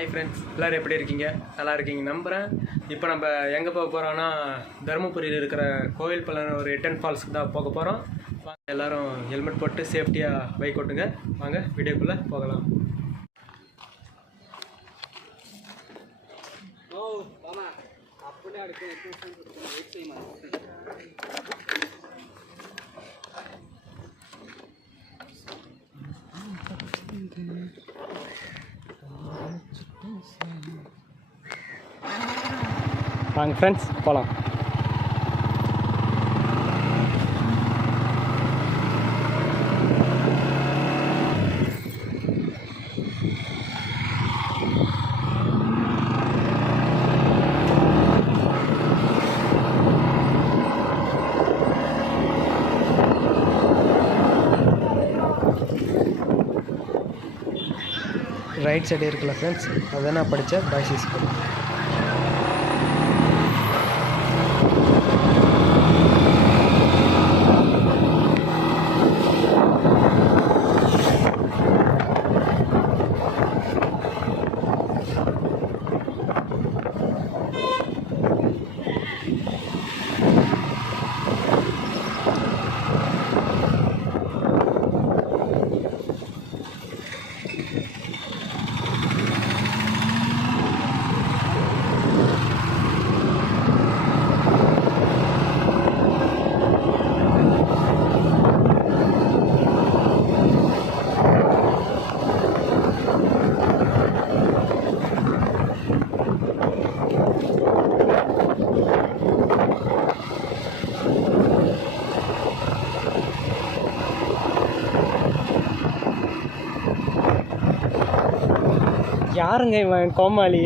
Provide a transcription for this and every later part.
Hi friends, எல்லோரும் எப்படி இருக்கீங்க? நல்லா இருக்கீங்க நம்புகிறேன். இப்போ நம்ம எங்கே போக போகிறோன்னா, தருமபுரியில் இருக்கிற கோவில் பள்ளம் ஒரு எட்டன் ஃபால்ஸுக்கு தான் போக போகிறோம். வாங்க எல்லோரும் ஹெல்மெட் போட்டு சேஃப்டியாக பைக் ஓட்டுங்க. வாங்க வீடியோக்குள்ளே போகலாம். வாங்க ஃப்ரெண்ட்ஸ் போகலாம். ரைட் சைடு இருக்குல்ல ஃப்ரெண்ட்ஸ், அதுதான் நான் படித்த பாய்ஸ் ஸ்கூல். யாருங்க இவன் கோமாளி?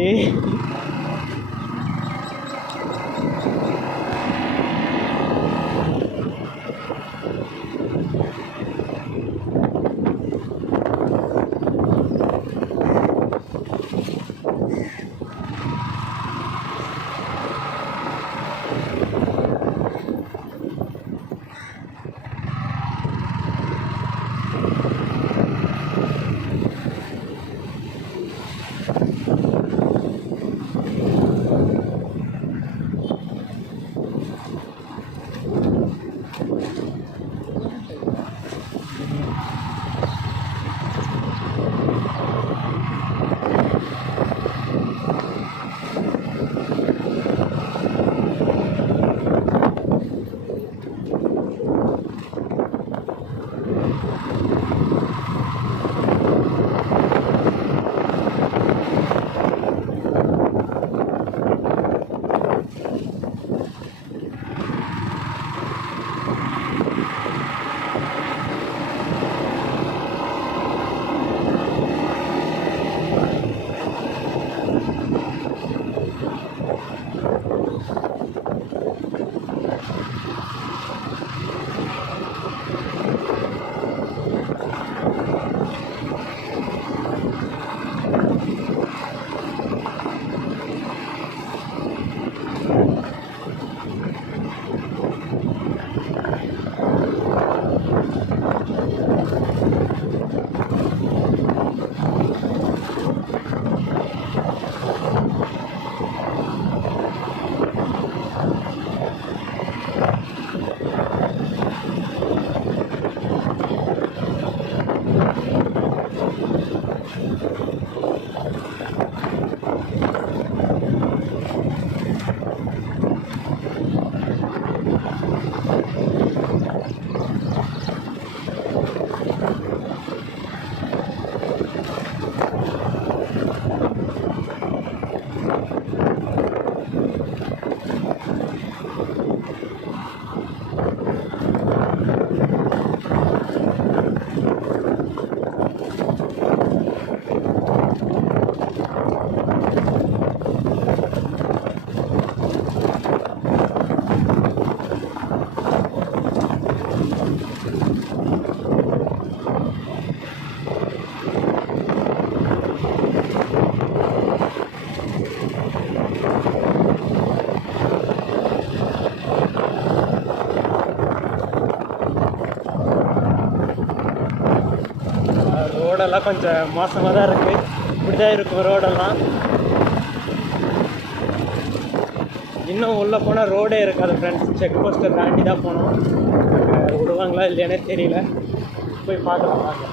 ரோடெல்லாம் கொஞ்சம் மோசமாக தான் இருக்குது. இப்படி தான் இருக்கும் ரோடெல்லாம். இன்னும் உள்ளே போனால் ரோடே இருக்காது ஃப்ரெண்ட்ஸ். செக் போஸ்ட்டை தாண்டி தான் போனோம். விடுவாங்களா இல்லையானே தெரியல. போய் பார்க்கலாம் வாங்க.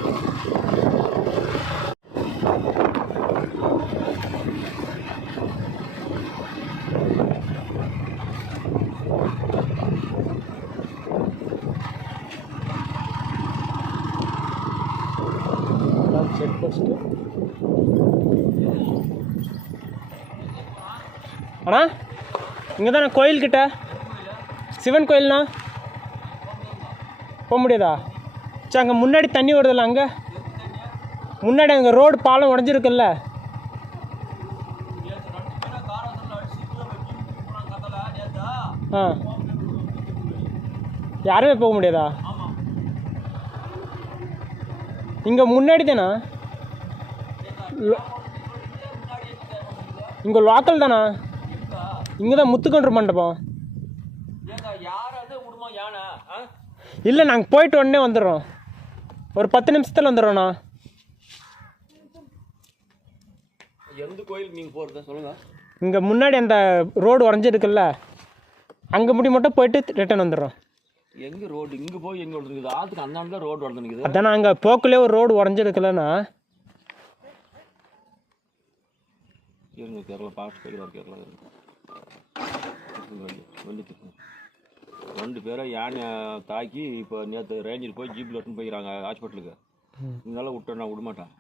Check post. அண்ணா இங்கே தானே கோயில்கிட்ட, சிவன் கோயில்ண்ணா. போக முடியாதா? சரி, அங்கே முன்னாடி தண்ணி வருதில்ல, அங்கே முன்னாடி அங்கே ரோடு பாலம் உடஞ்சிருக்குல்ல. ஆ, யாருமே போக முடியாதா? இங்கே முன்னாடி தானா? இங்கே லோக்கல் தானா? இங்கே தான் முத்துக்கொன்று மண்டபம். இல்லை, நாங்கள் போயிட்டு உடனே வந்துடுறோம். ஒரு 10 நிமிஷத்தில் வந்துடுறோண்ணா. எந்த கோயில் நீங்கள் போகிறதா சொல்லுங்கள். இங்கே முன்னாடி அந்த ரோடு உடஞ்சிருக்குல்ல, அங்கே முடி மட்டும் போயிட்டு ரிட்டர்ன் வந்துடுறோம். எங்கே ரோடு இங்கே போய் எங்கே உடஞ்சிருக்குது? ஆற்றுக்கு அந்தாண்ட ரோடு உடஞ்சிருக்குது. அதானே அங்கே போக்குலேயே ஒரு ரோடு உடஞ்சிருக்குல்லண்ணா. இருங்க, கேரளா பாஸ்ட் போய்க்கிறார். கேரளா வண்டி 2 பேரை யானை தாக்கி இப்போ நேற்று ரேஞ்சர் போய் ஜீப்பில் எடுத்துன்னு போய்க்கிறாங்க ஹாஸ்பிட்டலுக்கு. இதனால விட்டேன், நான் விடமாட்டேன்.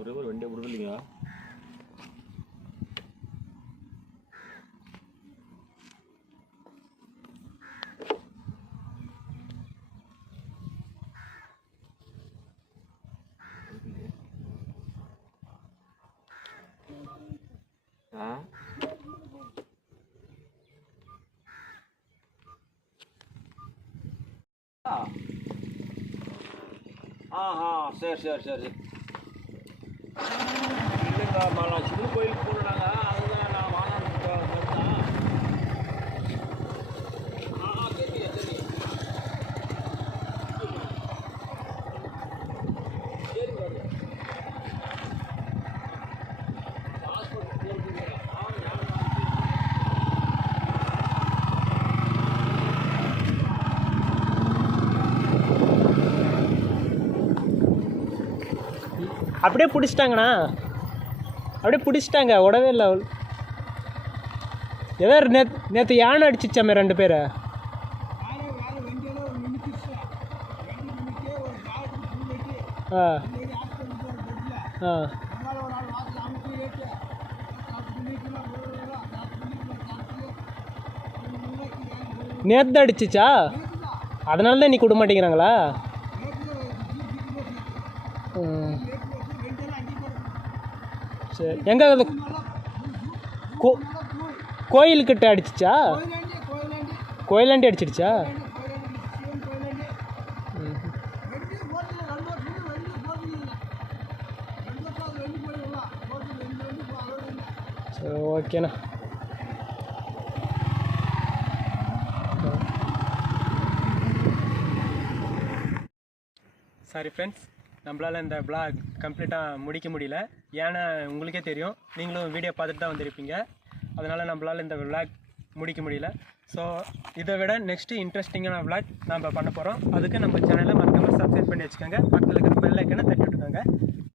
ஒரே ஒரு வண்டியை விடுறீங்களா? சரி சரி சரி. இல்லைங்களா, நான் சிவன் கோயிலுக்கு போனாங்க. அதுதான் நான் வானான்னு சரி சரி. அப்படியே பிடிச்சிட்டாங்கண்ணா, அப்படியே பிடிச்சிட்டாங்க, விடவே இல்லை. ஏதோ நேற்று யானை அடிச்சிச்சாமே 2 பேரை. ஆ ஆ நேற்று தான் அடிச்சிச்சா? அதனால தான் இன்னைக்கு விட மாட்டேங்கிறாங்களா? சரி, எங்கே அது கோயிலுக்கிட்ட அடிச்சிச்சா? கோயிலாண்டி அடிச்சிடுச்சா? சரி, ஓகேண்ணா. சாரி ஃப்ரெண்ட்ஸ், நம்மளால் இந்த வ்ளாக் கம்ப்ளீட்டாக முடிக்க முடியல. ஏன்னா உங்களுக்கே தெரியும், நீங்களும் வீடியோ பார்த்துட்டு தான் வந்திருப்பீங்க. அதனால் நம்மளால் இந்த வ்ளாக் முடிக்க முடியல. ஸோ இதை விட நெக்ஸ்ட்டு இன்ட்ரெஸ்டிங்கான வ்ளாக் நம்ம பண்ண போகிறோம். அதுக்கு நம்ம சேனலை மறக்காமல் சப்ஸ்கிரைப் பண்ணி வச்சுக்கோங்க. பக்கத்தில் இருக்கிற பெல் ஐக்கனை தட்டி விட்டுக்கோங்க.